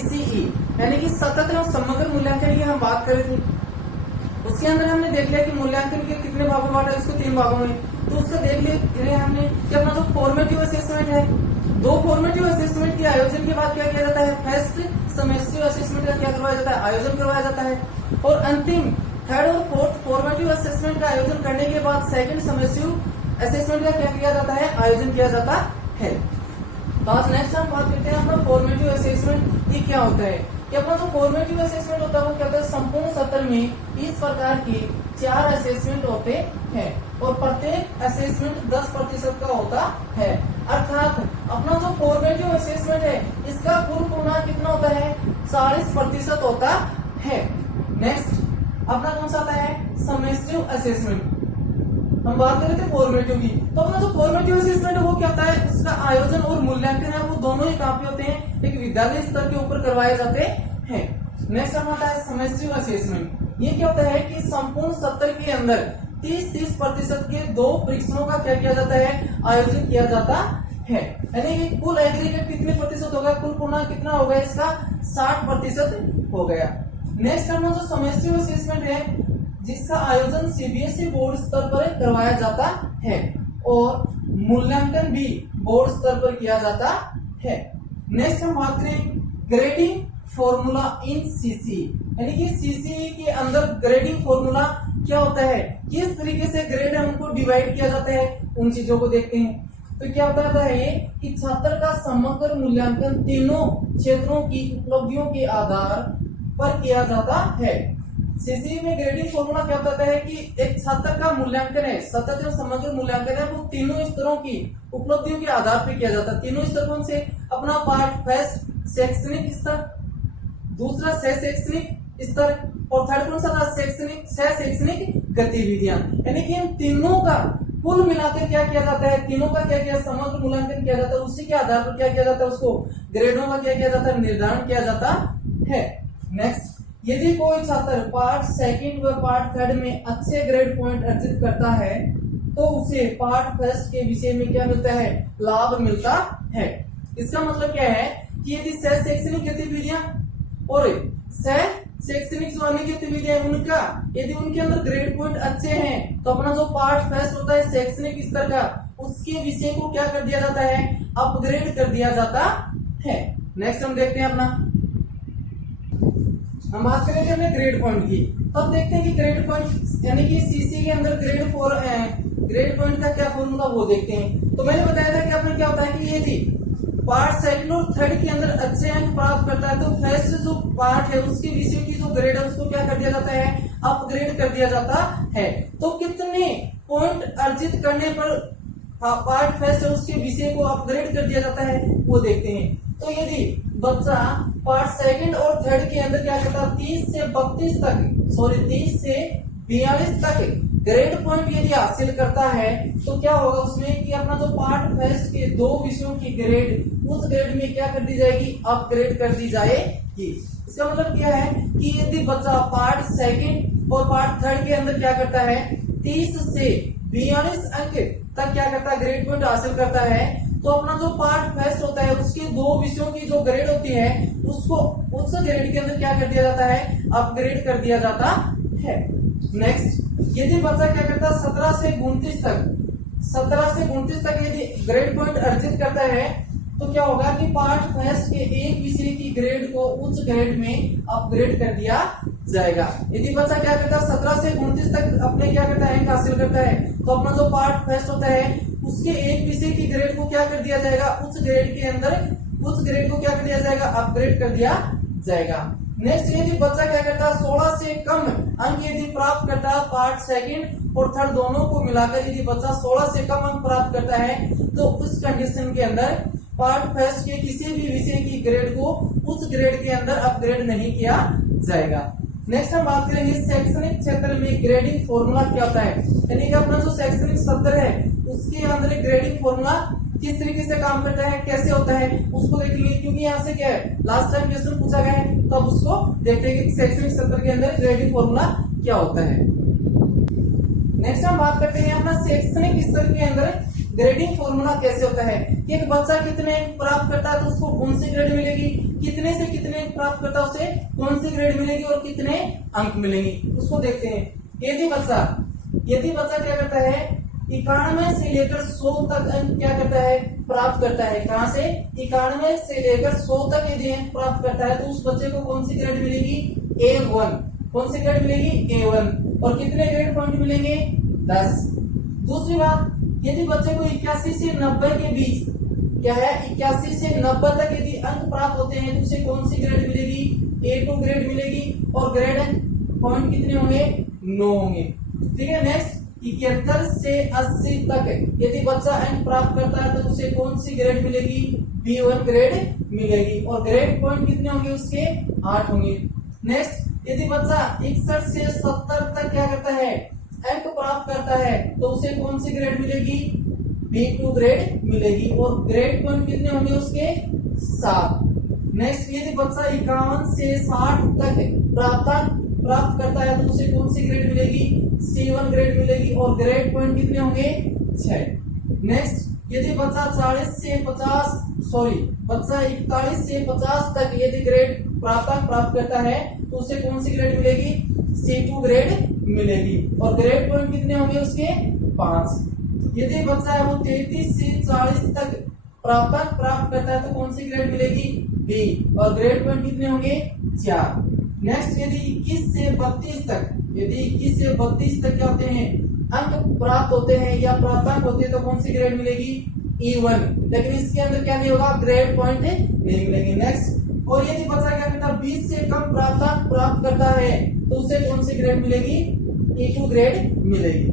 CCE यानी कि सतत एवं समग्र मूल्यांकन की हम बात कर रहे थे। उसके अंदर हमने देख लिया कि मूल्यांकन के कितने भागों में बांटा है, उसको 3 भागों में। तो उसका देख लिया हमने कि अपना जो फॉर्मेटिव असेसमेंट है, 2 फॉर्मेटिव असेसमेंट के आयोजन के बाद क्या किया जाता है, फर्स्ट सेमेस्टर असेसमेंट का क्या करवाया जाता है, आयोजन करवाया जाता है। और अंतिम थर्ड और फोर्थ फॉर्मेटिव असेसमेंट का आयोजन करने के बाद सेकंड सेमेस्टर असेसमेंट का क्या किया जाता है, आयोजन किया जाता है। आज नेक्स्ट हम बात करते हैं अपना फॉर्मेटिव असेसमेंट ये क्या होता है। कि अपना जो फॉर्मेटिव असेसमेंट होता है वो क्या होता है, संपूर्ण सत्र में इस प्रकार के 4 असेसमेंट होते हैं और प्रत्येक असेसमेंट 10% का होता है। अर्थात अपना जो फॉर्मेटिव असेसमेंट है इसका कुल पूर्णांक कितना होता है, 40% होता है। नेक्स्ट अपना कौन सा आता है, समेस्टिव असेसमेंट। हम बात कर रहे थे फॉर्मेटिव की, तो अपना जो फॉर्मेटिव असेसमेंट है वो क्या होता है, उसका आयोजन और मूल्यांकन है वो दोनों ही काफी होते हैं, एक विद्यालय स्तर के ऊपर करवाए जाते हैं। नेक्स्ट आता है समेस्टिव असेसमेंट। ये क्या होता है कि संपूर्ण सत्र के अंदर 30% के 2 परीक्षणों का क्या किया जाता है, आयोजन किया जाता है। यानी कि कुल एग्रीगेट कितने प्रतिशत होगा, कुल पूर्णांक कितना होगा इसका, 60% हो गया। नेक्स्ट अपना जो समेस्टिव असेसमेंट है जिसका आयोजन सीबीएसई बोर्ड स्तर पर करवाया जाता है और मूल्यांकन भी बोर्ड स्तर पर किया जाता है। नेक्स्ट हम बात करें ग्रेडिंग फॉर्मूला इन सीसी, यानी कि सीसी के अंदर ग्रेडिंग फॉर्मूला क्या होता है, किस तरीके से ग्रेड है उनको डिवाइड किया जाता है, उन चीजों को देखते हैं। तो क्या होता है ये कि छात्र का समग्र मूल्यांकन तीनों क्षेत्रों की उपलब्धियों के आधार पर किया जाता है। सीसी में ग्रेडिंग फॉर्मूला क्या बताता है कि एक छात्र का मूल्यांकन है, सतत जो समग्र मूल्यांकन है वो तीनों स्तरों की उपलब्धियों के आधार पर किया जाता है। तीनों स्तर कौन से, अपना पार्ट फर्स्ट शैक्षणिक स्तर, दूसरा सह शैक्षणिक स्तर और थर्ड कौन सा था, सह शैक्षणिक गतिविधियां। यानी कि इन तीनों का कुल मिलाकर क्या किया जाता है, तीनों का क्या किया समग्र मूल्यांकन किया जाता है। उसी के आधार पर क्या किया जाता है, उसको ग्रेडों का क्या किया जाता है, निर्धारण किया जाता है। नेक्स्ट, यदि कोई छात्र पार्ट सेकंड व पार्ट थर्ड में अच्छे ग्रेड पॉइंट अर्जित करता है तो उसे पार्ट फर्स्ट के विषय में क्या मिलता है, लाभ मिलता है। इसका मतलब क्या है कि यदि सह शैक्षणिक गतिविधियां और सह शैक्षणिक जो अन्य गतिविधियां उनका यदि उनके अंदर ग्रेड पॉइंट अच्छे हैं तो अपना जो पार्ट फर्स्ट होता है शैक्षणिक स्तर का, उसके विषय को क्या कर दिया जाता है, अपग्रेड कर दिया जाता है। नेक्स्ट हम देखते हैं अपना, हम बात करेंगे अपने ग्रेड पॉइंट की। तब देखते हैं कि ग्रेड पॉइंट यानी कि सीसी के अंदर ग्रेड पॉइंट का क्या फॉर्मूला वो देखते हैं। तो मैंने बताया था कि अपने क्या होता है कि यदि पार्ट सेकंड और थर्ड के अंदर अच्छे अंक प्राप्त करता है तो फर्स्ट जो पार्ट है उसके विषय की जो ग्रेड है उसको क्या कर दिया जाता है, अपग्रेड कर दिया जाता है। तो कितने पॉइंट अर्जित करने पर पार्ट फर्स्ट है उसके विषय को अपग्रेड कर दिया जाता है वो देखते हैं। तो यदि बच्चा पार्ट सेकंड और थर्ड के अंदर क्या करता है, 30 से 42 तक ग्रेड पॉइंट यदि हासिल करता है तो क्या होगा उसमें कि अपना जो पार्ट फर्स्ट के 2 विषयों की ग्रेड उस ग्रेड में क्या कर दी जाएगी, अपग्रेड कर दी जाएगी। इसका मतलब क्या है कि यदि बच्चा पार्ट सेकंड और पार्ट थर्ड के अंदर क्या करता है, 30 से 42 अंक तक क्या करता है, ग्रेड पॉइंट हासिल करता है, तो अपना जो पार्ट फर्स्ट होता है उसके 2 विषयों की जो ग्रेड होती है उसको उस ग्रेड के अंदर क्या कर दिया जाता है, अपग्रेड कर दिया जाता है। नेक्स्ट, यदि बच्चा क्या करता है 17 से 29 तक यदि ग्रेड पॉइंट अर्जित करता है तो क्या होगा कि पार्ट फर्स्ट के एक विषय की ग्रेड को उच्च ग्रेड में अपग्रेड कर दिया जाएगा। यदि बच्चा क्या करता है 17 से 29 तक अपने क्या करता है, अंक हासिल करता है, तो अपना जो पार्ट फर्स्ट होता है उसके एक विषय की ग्रेड को क्या कर दिया जाएगा, उच्च ग्रेड के अंदर उच्च ग्रेड को क्या कर दिया जाएगा, अपग्रेड कर दिया जाएगा। नेक्स्ट, यदि बच्चा क्या करता है 16 से कम अंक यदि प्राप्त करता है पार्ट सेकंड और थर्ड दोनों को मिलाकर यदि बच्चा 16 से कम अंक प्राप्त करता है तो उस कंडीशन के अंदर पार्ट फर्स्ट के किसी भी विषय की ग्रेड को उच्च ग्रेड के अंदर अपग्रेड नहीं किया जाएगा। नेक्स्ट हम बात करेंगे शैक्षणिक क्षेत्र में ग्रेडिंग फॉर्मूला क्या होता है, यानी कि अपना जो शैक्षणिक सत्र है उसके अंदर ग्रेडिंग फॉर्मूला किस तरीके से काम करता है, कैसे होता है उसको देखेंगे, क्योंकि यहाँ से क्या है लास्ट टाइम क्वेश्चन पूछा गया है तो अब उसको देखते हैं कि शैक्षणिक सत्र के अंदर ग्रेडिंग फॉर्मूला क्या होता है। नेक्स्ट हम बात करते हैं अपना शैक्षणिक स्तर के अंदर ग्रेडिंग फॉर्मूला कैसे होता है कि एक बच्चा कितने प्राप्त करता है तो उसको कौन सी ग्रेड मिलेगी, कितने से कितने प्राप्त करता है उसे कौन सी ग्रेड मिलेगी और कितने अंक मिलेंगे, उसको देखते हैं। यदि बच्चा क्या करता है 91 से लेकर 100 तक अंक क्या करता है प्राप्त करता है, कहां से 91 से लेकर 100 तक यदि अंक प्राप्त करता है तो उस बच्चे को कौन सी ग्रेड मिलेगी A1। कौन सी ग्रेड मिलेगी A1। और कितने ग्रेड पॉइंट मिलेंगे 10। दूसरी बात, यदि बच्चे को 81 से 90 के बीच क्या है 81 से 90 तक यदि अंक प्राप्त होते हैं तो उसे कौन सी ग्रेड मिलेगी A2 ग्रेड मिलेगी। और ग्रेड पॉइंट कितने होंगे 9 होंगे। ठीक है। नेक्स्ट 71 से 80 तक यदि बच्चा अंक प्राप्त करता है तो उसे कौन सी ग्रेड मिलेगी B1 ग्रेड मिलेगी। और ग्रेड पॉइंट कितने होंगे उसके 8 होंगे। नेक्स्ट यदि बच्चा 61 से 70 तक क्या करता है अंक प्राप्त करता है तो उसे कौन सी ग्रेड मिलेगी B2 ग्रेड मिलेगी। और ग्रेड पॉइंट कितने होंगे उसके 7। नेक्स्ट यदि बच्चा 51 से 60 तक प्राप्त करता है तो उसे कौन सी ग्रेड मिलेगी C1 ग्रेड मिलेगी। और ग्रेड पॉइंट कितने होंगे 6। नेक्स्ट यदि बच्चा 41 से 50 तक यदि ग्रेड प्राप्त करता है तो उसे कौन सी ग्रेड मिलेगी C2 ग्रेड मिलेगी। और ग्रेड पॉइंट कितने होंगे उसके 5। यदि बच्चा है वो 33 से 40 तक प्राप्त करता है तो कौन सी ग्रेड मिलेगी B। और ग्रेड पॉइंट कितने होंगे 4। नेक्स्ट यदि 21 से 32 तक क्या होते हैं अंक प्राप्त होते हैं या प्राप्तांक होते हैं तो कौन सी ग्रेड मिलेगी E1। लेकिन इसके अंदर क्या नहीं होगा ग्रेड पॉइंट नहीं मिलेंगे। नेक्स्ट और यदि बच्चा क्या करता है 20 से कम प्राप्तांक प्राप्त करता है तो उसे कौन सी ग्रेड मिलेगी E2 ग्रेड मिलेगी।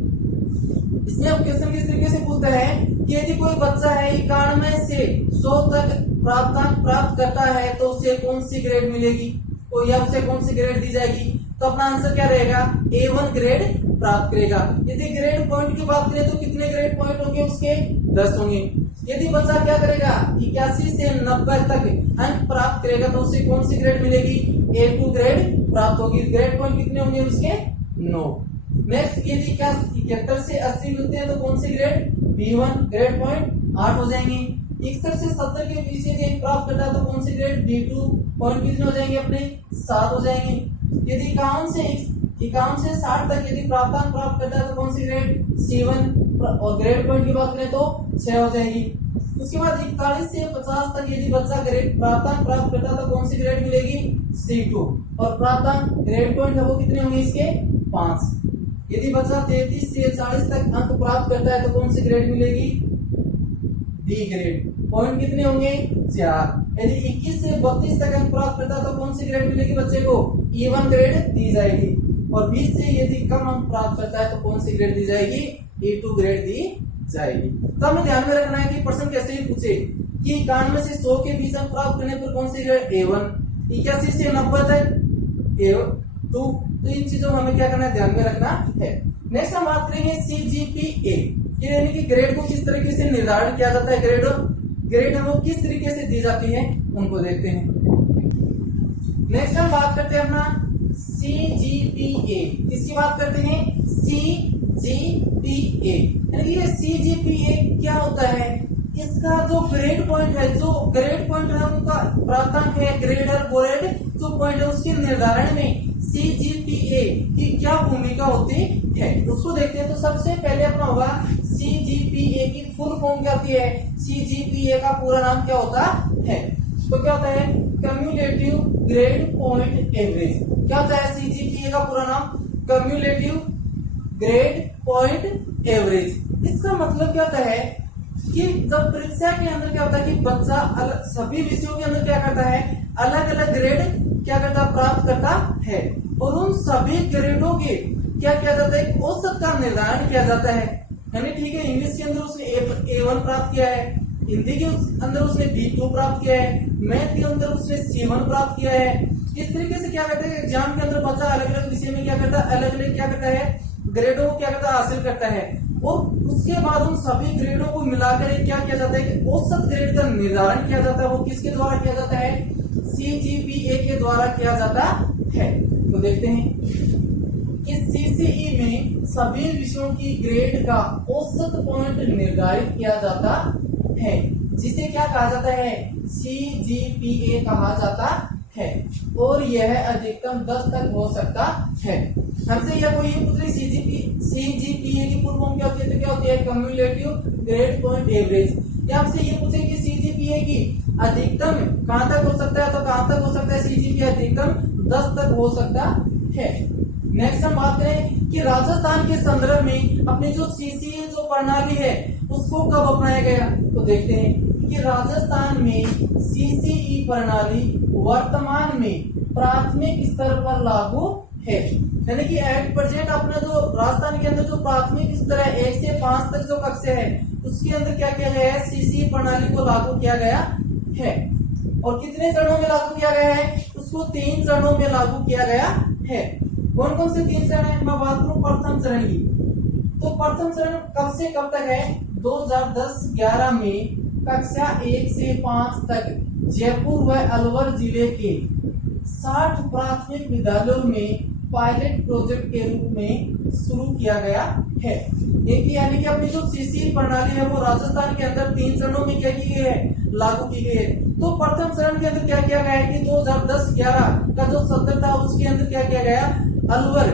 इसमें अब क्वेश्चन किस तरीके से पूछता है कि यदि कोई बच्चा है 91 से 100 तक प्राप्तांक प्राप्त करता है तो उसे कौन सी ग्रेड मिलेगी और या उसे कौन सी ग्रेड दी जाएगी। तो अपना आंसर क्या रहेगा A1 ग्रेड प्राप्त करेगा। यदि ग्रेड पॉइंट की बात करें तो कितने ग्रेड पॉइंट होंगे उसके 10 होंगे। यदि बच्चा क्या करेगा 81 से 90 तक अंक प्राप्त करेगा तो उसे कौन सी ग्रेड मिलेगी A2 ग्रेड प्राप्त होगी। ग्रेड पॉइंट कितने होंगे उसके 9। नेक्स्ट यदि 71 से 80 मिलते हैं तो कौन C grade B1 grade point 8 हो जाएंगे। 61 से 70 के बीच यदि प्राप्त करता है तो कौन सी ग्रेड B2 पॉइंट कितने हो जाएंगे अपने 7 हो जाएंगे। यदि 51 से 60 तक यदि प्राप्तांक प्राप्त करता है तो कौन सी ग्रेड C1 और ग्रेड पॉइंट की बात करें तो 6 हो जाएगी। उसके बाद 41 से 50 तक यदि बच्चा ग्रेड प्राप्तांक प्राप्त करता है तो कौन सी ग्रेड मिलेगी C2 और प्राप्तांक ग्रेड पॉइंट है वो कितने होंगे इसके 5। यदि बच्चा 33 से 40 तक अंक प्राप्त करता है तो कौन सी ग्रेड मिलेगी D ग्रेड। पॉइंट कितने होंगे 4। यदि 21 से 32 तक अंक प्राप्त करता है तो कौन सी ग्रेड मिलेगी बच्चे को E1 ग्रेड दी जाएगी। और 20 से यदि कम अंक प्राप्त करता है तो कौन सी ग्रेड दी जाएगी E2 ग्रेड दी जाएगी। तो हमें ध्यान में रखना है कि प्रश्न कैसे ही पूछे कि 91 से 100 के बीच अंक प्राप्त करने पर कौन सी ग्रेड A1, 81 से 90 तक A2। तो इन चीजों को हमें क्या करना है ध्यान में रखना है। नेक्स्ट हम बात करेंगे CGPA यानी कि ग्रेड को किस तरीके से निर्धारण किया जाता है। ग्रेड है वो किस तरीके से दी जाती है उनको देखते हैं। नेक्स्ट हम बात करते हैं अपना CGPA। किसकी बात करते हैं CGPA। यानी कि ये CGPA क्या होता है इसका जो ग्रेड पॉइंट है उनका प्राप्तांक है ग्रेड और ग्रेड जो पॉइंट है उसके निर्धारण में CGPA की क्या भूमिका होती है उसको देखते हैं। तो सबसे पहले अपना होगा CGPA की फुल फॉर्म क्या होती है। CGPA का पूरा नाम क्या होता है तो क्या होता है कम्युलेटिव ग्रेड पॉइंट एवरेज। क्या होता है CGPA का पूरा नाम कम्युलेटिव ग्रेड पॉइंट एवरेज। इसका मतलब क्या होता है कि जब परीक्षा के अंदर क्या होता है कि बच्चा सभी विषयों के अंदर क्या करता है अलग अलग ग्रेड क्या करता प्राप्त करता है और उन सभी ग्रेडों के क्या किया जाता है औसत का निर्धारण किया जाता है। यानी ठीक है इंग्लिश के अंदर उसने A1 प्राप्त किया है, हिंदी के अंदर उसने B2 प्राप्त किया है, मैथ के अंदर उसने C1 प्राप्त किया है। इस तरीके से क्या करते हैं एग्जाम के अंदर बच्चा अलग अलग विषय में क्या करता है अलग अलग क्या करता है ग्रेडों को क्या करता है हासिल करता है और उसके बाद उन सभी ग्रेडों को मिलाकर क्या किया जाता है कि औसत ग्रेड का निर्धारण किया जाता है। वो किसके द्वारा किया जाता है CGPA के द्वारा किया जाता है। तो देखते हैं कि CCE में सभी विषयों की ग्रेड का औसत पॉइंट निर्धारित किया जाता है जिसे क्या कहा जाता है CGPA कहा जाता है और यह अधिकतम 10 तक हो सकता है। हमसे यह कोई पूछ रही सीजीपीए की फुल फॉर्म क्या होती है, तो क्या होती है कम्युलेटिव ग्रेड पॉइंट एवरेज। या हमसे ये पूछे कि सीजीपीए की अधिकतम कहां तक हो सकता है, तो कहां तक हो सकता है सीजीपीए अधिकतम 10 तक हो सकता है। नेक्स्ट हम बात करें कि राजस्थान के संदर्भ में अपनी जो सीसीए जो प्रणाली है उसको कब अपनाया गया, तो देखते हैं कि राजस्थान में सीसीई प्रणाली वर्तमान में प्राथमिक स्तर पर लागू है। यानी कि एट प्रेजेंट अपना जो राजस्थान के अंदर जो प्राथमिक स्तर है 1 से 5 तक जो कक्षा है उसके अंदर क्या किया गया है, सीसीई प्रणाली को लागू किया गया है। और कितने चरणों में लागू किया गया है, उसको 3 चरणों में लागू किया गया है। कौन कौन से 3 चरण है, मैं बात करूं प्रथम चरण की, तो प्रथम चरण कब से कब तक है, 2010-11 में कक्षा 1 से 5 तक जयपुर व अलवर जिले के 60 प्राथमिक विद्यालयों में पायलट प्रोजेक्ट के रूप में शुरू किया गया है। एक यानी कि अपनी जो सीसी प्रणाली है वो राजस्थान के अंदर 3 चरणों में क्या की गई है, लागू की गई है। तो प्रथम चरण के अंदर क्या किया गया है कि 2010-11 का जो सत्र था उसके अंदर क्या किया गया, अलवर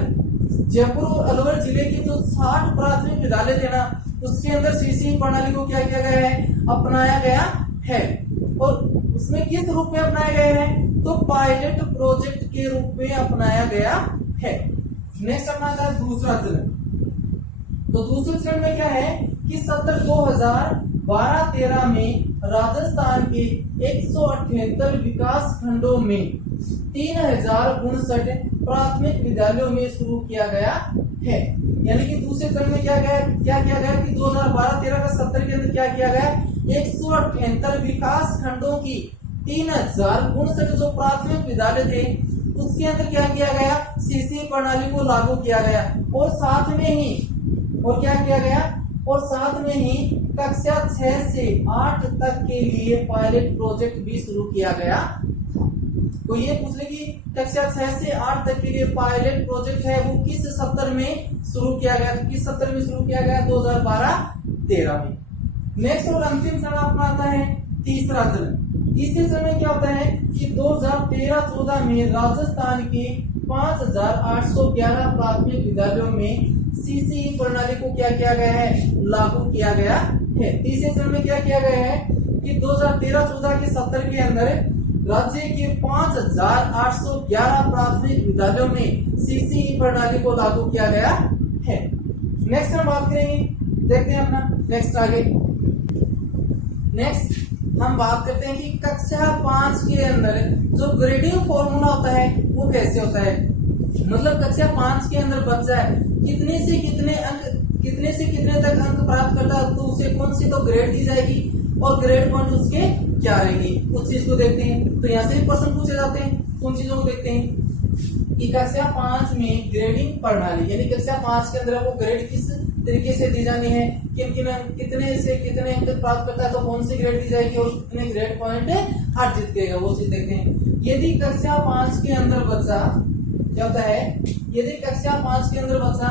जयपुर और अलवर जिले के जो 60 प्राथमिक विद्यालय थे ना उसके अंदर सीसी प्रणाली को क्या किया गया है, अपनाया गया है। और उसमें किस रूप में अपनाया गया है, तो पायलट प्रोजेक्ट के रूप में अपनाया गया है। नेक्स्ट अपना है दूसरा चरण। तो दूसरे चरण में क्या है कि सत्र 2012-13 में राजस्थान के 178 विकास खंडों में 3059 प्राथमिक विद्यालयों में शुरू किया गया है। यानी कि दूसरे चरण में क्या किया गया कि 2012-13 का सत्र के अंदर क्या किया गया, 178 विकास खंडों की 3059 जो प्राथमिक विद्यालय थे उसके अंदर क्या किया गया, सीसी प्रणाली को लागू किया गया। और साथ में ही क्या किया गया, और साथ में ही कक्षा 6 से 8 तक के लिए पायलट प्रोजेक्ट भी शुरू किया गया। तो ये पूछ ले कि कक्षा 6 से 8 तक के लिए पायलट प्रोजेक्ट है वो किस सत्र में शुरू किया गया, तो किस सत्र में शुरू किया गया, 2012-13 में। नेक्स्ट और अंतिम चरण अपना आता है तीसरा चरण। तीसरे चरण में क्या होता है कि 2013-14 में राजस्थान के 5811 प्राथमिक विद्यालयों में सीसीई प्रणाली को क्या किया गया है, लागू किया गया है। तीसरे चरण में क्या किया गया है कि 2013-14 के सत्र के अंदर राज्य के 5811 प्राथमिक विद्यालयों में सीसीई प्रणाली को लागू किया गया है। नेक्स्ट हम बात करेंगे, देखते हैं अपना नेक्स्ट आगे। नेक्स्ट हम बात करते हैं कि कक्षा 5 के अंदर जो ग्रेडिंग फॉर्मूला होता है वो कैसे होता है। मतलब कक्षा 5 के अंदर बच्चा है कितने से कितने तक अंक प्राप्त करता है तो उसे कौन सी तो ग्रेड दी जाएगी और ग्रेड पॉइंट उसके क्या रहेंगे उस चीज को देखते हैं। तो यहाँ से भी प्रश्न पूछे जाते हैं, उन चीजों को देखते हैं कि कक्षा 5 में ग्रेडिंग प्रणाली यानी कक्षा 5 के अंदर वो ग्रेड किस तरीके से दी जानी है, कितने से कितने अंक प्राप्त करता है तो कौन सी ग्रेड दी जाएगी और कितने ग्रेड पॉइंट अर्जित करेगा वो चीज देखते हैं। यदि कक्षा 5 के अंदर बच्चा क्या होता है, यदि कक्षा 5 के अंदर बच्चा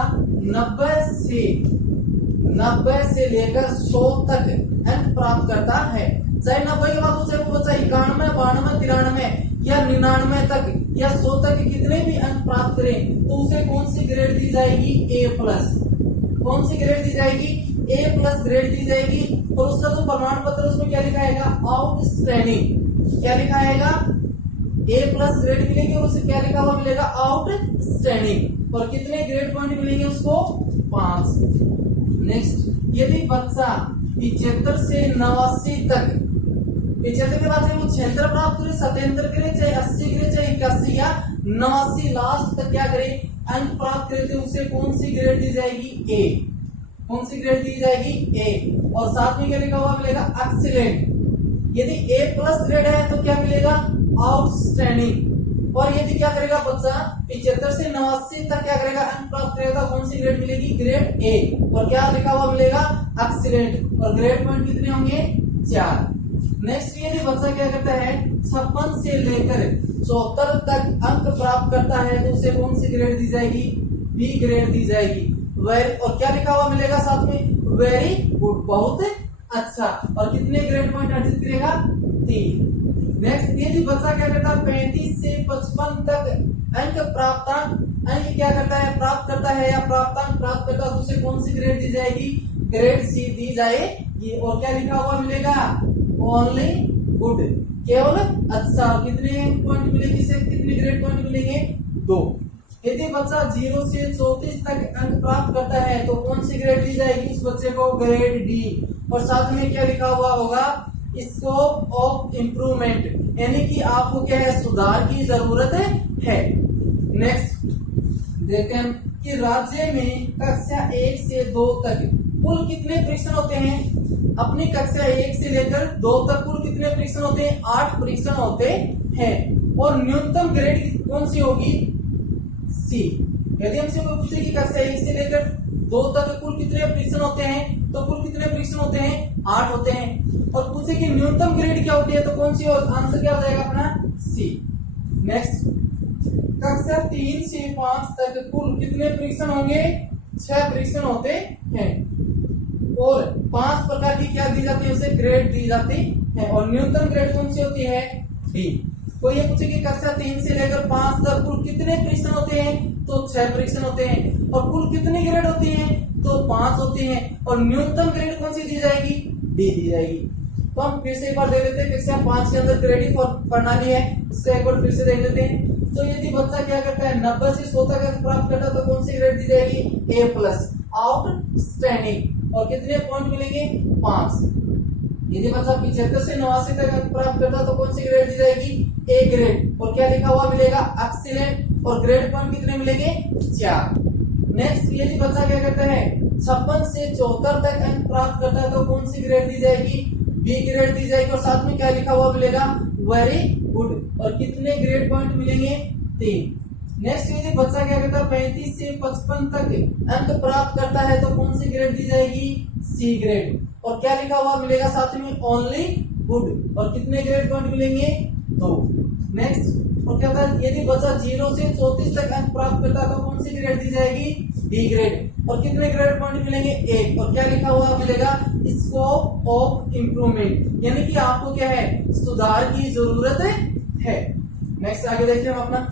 90 से लेकर 100 तक अंक प्राप्त करता है, चाहे 90 के बाद उसे वो बच्चा 91, 92, 93 या 99 तक या 100 तक कितने भी अंक प्राप्त करे तो उसे कौन सी ग्रेड दी जाएगी, A+। कौन सी ग्रेड दी जाएगी, A+ ग्रेड दी जाएगी। और उसका जो प्रमाण पत्र उसमें क्या लिखाएगा, आउटस्टैंडिंग। क्या लिखाएगा, A+ ग्रेड मिलेगी और उसे क्या लिखा हुआ मिलेगा, आउटस्टैंडिंग। और कितने ग्रेड पॉइंट मिलेंगे उसको, 5। नेक्स्ट, यदि बच्चा 75 से 89 तक, 75 के बाद वो 76 प्राप्त करे, 77 करे, चाहे 80 करे, चाहे 81 या 89 लास्ट तक क्या करे अंक प्राप्त करे तो उसे कौन सी ग्रेड दी जाएगी, A। कौन सी ग्रेड दी जाएगी, A। और साथ में क्या लिखा हुआ मिलेगा, एक्सीलेंट। यदि A+ ग्रेड है तो क्या मिलेगा, आउटस्टैंडिंग। और यदि क्या करेगा बच्चा 75 से 89 तक क्या करेगा अंक प्राप्त करेगा, कौन सी ग्रेड मिलेगी, ग्रेड A। और क्या लिखा हुआ मिलेगा, एक्सीलेंट। और ग्रेड पॉइंट कितने होंगे, 4। नेक्स्ट, यदि बच्चा क्या करता है 56 से लेकर 74 तक अंक प्राप्त करता है तो उसे कौन सी ग्रेड दी जाएगी, B ग्रेड दी जाएगी। और क्या लिखा हुआ मिलेगा साथ में, वेरी गुड, बहुत अच्छा। और कितने ग्रेड पॉइंट अर्जित करेगा, 3। नेक्स्ट, यदि बच्चा क्या करता है 35 से 55 तक अंक क्या करता है, प्राप्त करता है या प्राप्तांक प्राप्त करता है, तो उसे कौन सी ग्रेड दी जाएगी, ग्रेड सी दी जाएगी। और क्या लिखा हुआ मिलेगा, ओनली गुड, केवल अच्छा। कितने पॉइंट मिलेंगे, इसे कितने ग्रेड पॉइंट मिलेंगे, 2। यदि बच्चा 0 से 34 तक अंक प्राप्त करता है तो कौन सी ग्रेड दी जाएगी, उस बच्चे को ग्रेड डी। और साथ में क्या लिखा हुआ होगा, स्कोप ऑफ इम्प्रूवमेंट, यानी कि आपको क्या है, सुधार की जरूरत है। नेक्स्ट देखते हैं कि राज्य में कक्षा 1 से 2 तक कुल कितने परीक्षण होते हैं। अपनी कक्षा 1 से लेकर 2 तक कुल कितने परीक्षण होते हैं, 8 परीक्षण होते हैं। और न्यूनतम ग्रेड कौन सी होगी, सी। यदि हमसे पूछे कि कक्षा 1 से लेकर 2 तक कुल कितने परीक्षण होते हैं, तो कुल कितने परीक्षण होते हैं, 8 होते हैं। और पूछे कि न्यूनतम ग्रेड क्या होती है, तो कौन सी, आंसर क्या हो जाएगा अपना, सी। नेक्स्ट, कक्षा 3 से 5 तक कुल कितने परीक्षण होंगे, 6 परीक्षण होते हैं। और 5 प्रकार की क्या दी जाती है, उसे ग्रेड दी जाती है। और न्यूनतम ग्रेड कौन सी होती है, डी। तो ये पूछे कि कक्षा 3 से लेकर 5 तक कुल कितने परीक्षण होते हैं, तो 6 परीक्षण होते हैं। और कुल कितनी ग्रेड होती है, तो 5 होती हैं। और न्यूनतम ग्रेड कौन सी दी जाएगी, डी दी जाएगी। तो हम फिर से एक बार देख लेते हैं, कक्षा 5 के अंदर ग्रेडिंग प्रणाली है, उसका एक बार फिर से देख लेते हैं। तो यदि बच्चा क्या करता है, 90 से 100 तक प्राप्त करता है तो कौन सी ग्रेड दी जाएगी, A+ आउटस्टैंडिंग। और कितने पॉइंट मिलेंगे, 5। यदि बच्चा 75 से 89 तक प्राप्त करता है तो कौन सी ग्रेड दी जाएगी, A ग्रेड। और क्या लिखा हुआ मिलेगा, एक्सीलेंट। और ग्रेड पॉइंट कितने मिलेंगे, 4। नेक्स्ट, यदि बच्चा क्या करता है, 56 से 74 तक अंक प्राप्त करता है तो कौन सी ग्रेड दी जाएगी, B ग्रेड दी जाएगी। और साथ में क्या लिखा हुआ मिलेगा, वेरी गुड। और कितने ग्रेड पॉइंट मिलेंगे, 3। नेक्स्ट, यदि बच्चा क्या करता है, 35 से 55 तक अंक प्राप्त करता है तो कौन सी ग्रेड दी जाएगी, C ग्रेड। और क्या लिखा हुआ मिलेगा, साथ में ओनली गुड। और कितने ग्रेड पॉइंट मिलेंगे, 2। नेक्स्ट, और क्या होता है, यदि बच्चा 0 से 34 तक अंक प्राप्त करता है तो कौन सी ग्रेड दी जाएगी, B ग्रेड। और कितने ग्रेड पॉइंट मिलेंगे, 1। और क्या लिखा हुआ मिलेगा, स्कोप ऑफ इम्प्रूवमेंट, यानी कि आपको क्या है, सुधार की जरूरत है। नेक्स्ट आगे देखते हैं हम अपना